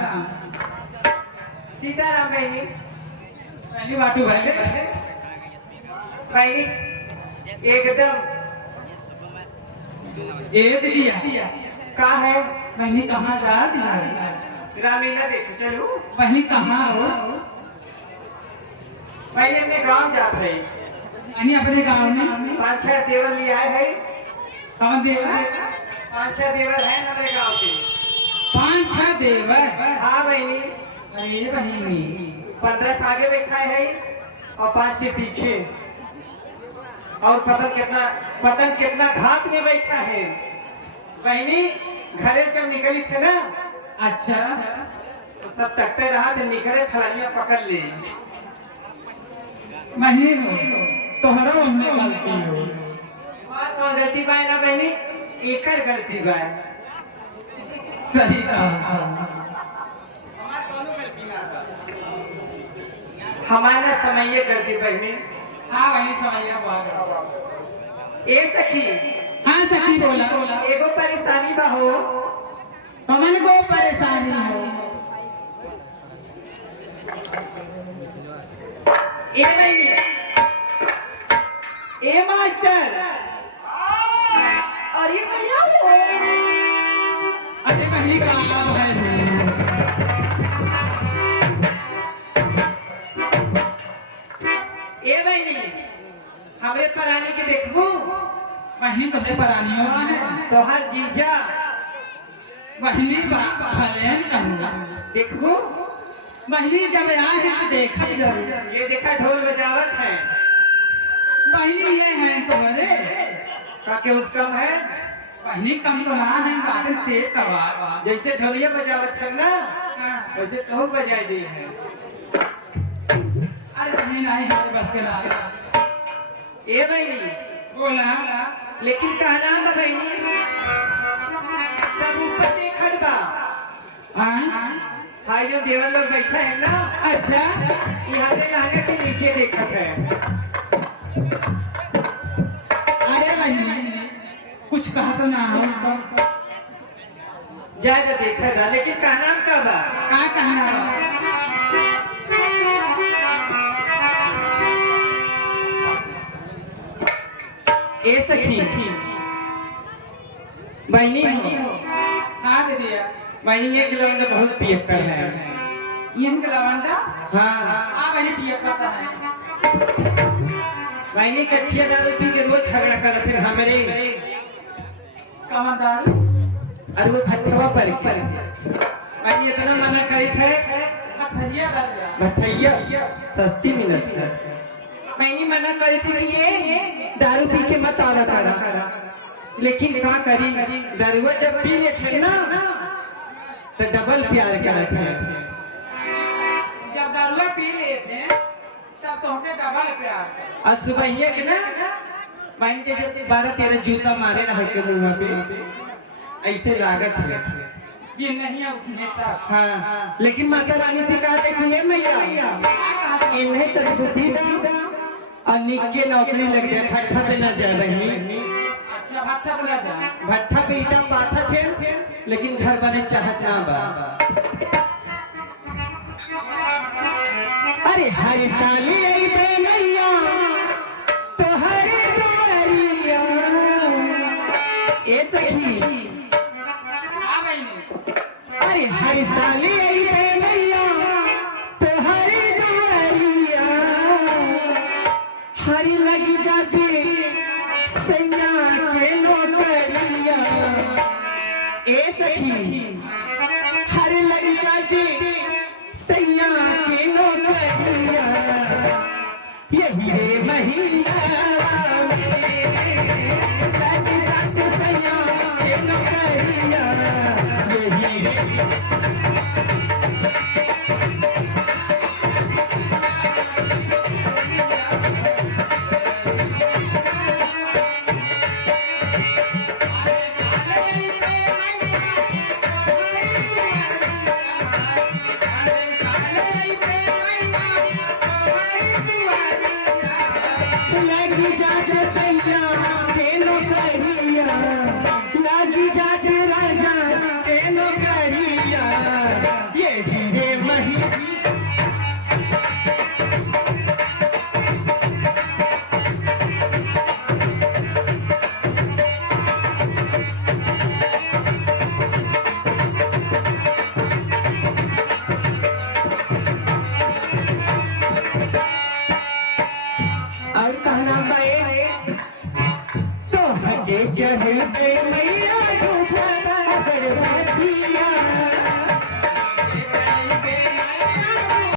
राम। सीताराम बहनी। पहली बाटू भाई बहनी एकदम ये दिया का है पहली कहाँ जा दिया रामीला देख चलू। पहली कहाँ हो पहले हमने गांव जात है यानी अपने गांव में 5-6 देवर ले आए है। कौन देवर 5-6 देवर है हमारे गांव के। 5-6 देवर। हाँ बहनी। अरे बहनी 15 आगे बैठा है और 5 के पीछे। और पतंग कितना घात में बैठा है। बहनी घरे जब निकली थे ना अच्छा तो सब तकते रहा तो निकले थलालियां पकड़ ले। बहनी हो तोहरा हमने गलती हो कौन गलती बाय ना बहनी एकर गलती बाय। सही कहा हमारा समय गलती बहनी। हाँ बहनी समझ बात। एक सखी। हाँ सखी बोला एगो परेशानी बा हो। कमन को परेशानी हो ए बहनी ए मास्टर अरे भैया हो। अरे बहनी कहाँ है ए बहनी हमें परानी के देखबू। बहनी तुझे परानियों है तो हर जीजा बहनी भलेन कहूँगा देखबू। बहनी जब आए हैं देखा जरूर। ये देखा ढोल बजावत है। बहनी ये है तुम्हारे काके उत्तम है। बहनी कम तो ना है बातें तेज करवा जैसे ढोलिया बजावत है ना वैसे तो बजाई दी है। अरे बहनी नहीं है बस के लाए ए बहनी बोला लेकिन कहना ना बहनी सब ऊपर देखल बा। हाय जो देवर लोग बैठा है ना अच्छा यहाँ से लहंगे के नीचे देखत है। अरे बहनी कुछ कहा तो ना हो जाए तो देखा था लेकिन कहना का बा। क्या कहना ए सखी बहनी हो। हाँ दे दिया बहनी एक लौंडा बहुत पियक्कड़ है। ये लवंडा हाँ बहनी पिया करता है। बहनी कच्चिया दारू पी के रोज झगड़ा कर फिर हमारे कमंदार अरे वो भट्ठवा पर बहनी इतना मना करी थे भट्ठैया सस्ती मिलत है। मैंने मना करी थी कि ये दारू पी के मत आवा करा लेकिन क्या करी दारुआ जब पी लेते ना तो डबल प्यार करते हैं। जब दारुआ पी लेते तब तुमसे डबल प्यार। और सुबह ये कि ना मैंने जब 12-13 जूता मारे ना के मुँह पे ऐसे लागत है ये नहीं उठने तक। हाँ लेकिन माता रानी से कहा था कि ये मैया इन्हें सब बुद्धि दो और निके नौकरी लग जाए भट्ठा पे न जा रही। अच्छा भट्ठा पे जा भट्ठा पे ईटा पाथा थे लेकिन घर बने चाहत ना बा। अरे हर साली आई मैया तो हर दुआरिया ए सखी। अरे हर साली आई मैया तो हर दुआरिया हरी लगी जाती सैया के नौकरिया ए सखी। हर लगी जाती सैया के नौकरिया यही रे महीना लगी जाती सैया के नौकरिया यही के चढ़ते मैया